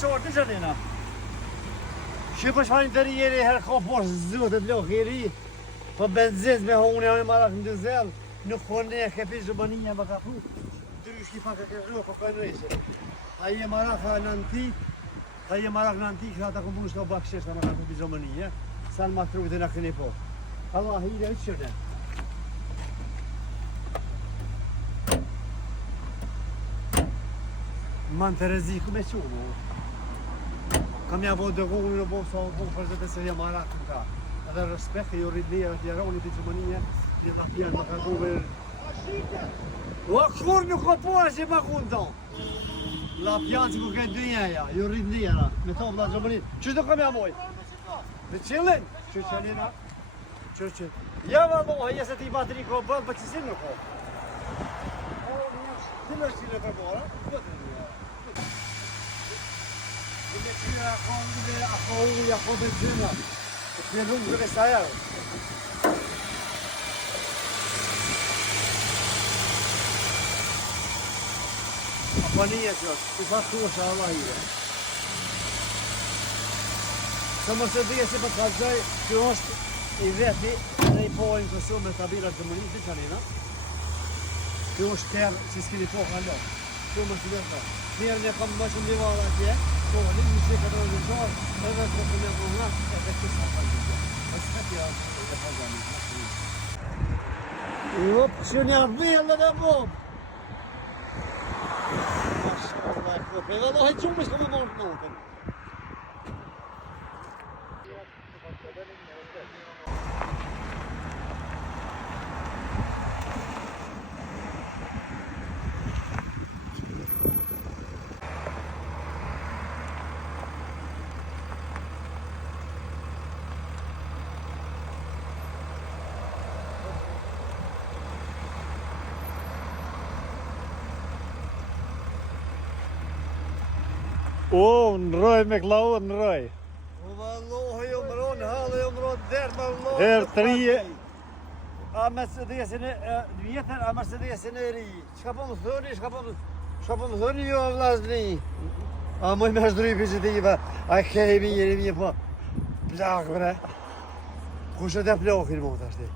qartë që nina. Që për shfanin të rjeri herë ka poshë zëtë të lëkë i ri, për benziz me hone e marak në dizel, nuk hone e kepi zhëbëninja më ka pu, drysh një pak e kërëzua për kajnë rejse. A je marak në antik, ata ku mund shto bakshesht në marak në zhëbëninja, sa në matruvit e në këni po. Allah i dhe qëne. Man të reziku me qumë. Kam ja vo dëgohë në bo sa bo për zëtë se jam arak në ta. Edhe respekt e jo rridlija të jaroni të gjëmënije, të lafijan më ka gove. O, kur nuk ka pora që më kunë ta. Lafijan që ku këtë dynjeja, jo rridlija, me ta vla gjëmënije. Që do kam ja moj? Me qëllin? Që qëllina? Që. Ja valoha, jesë ti bateri ko bëllë, për qësim nuk ko. Ti në shqile për bora? Me qyra ako uj, ako benzina. Të pjelun kërë sa jarë. Apo nije që është, të fa tusha Allah i dhe. Sa më se dhije si për të kalëgjaj, që është i veti dhe i pojnë kësu me tabirat të mëni, si qalina. Që është kërë që s'kini po kalon. Që më që dhe mirë një kam më shumë një vara atje, po, një që këtë rëzënqar, edhe të të me përna, edhe kësë në falë gjithë. E së këtë janë, edhe falëgjani. Hop, që një villë dhe bom! Mashallah, e këpë, edhe Allah e qumë ishtë më morë të natën. O, në roj me klau, në roj. O, vallohi, jo mëron, halë, jo mëron, dherë, vallohi. Herë të rije. A Mercedesin e vjetër, a Mercedesin e ri. Qka po më thoni, qka po më thoni jo, vlazni. A moj me shdrypi që ti pa, a kejmi, jeri mi, po. Plak, bre. Kushe dhe plokin, mo të ashti.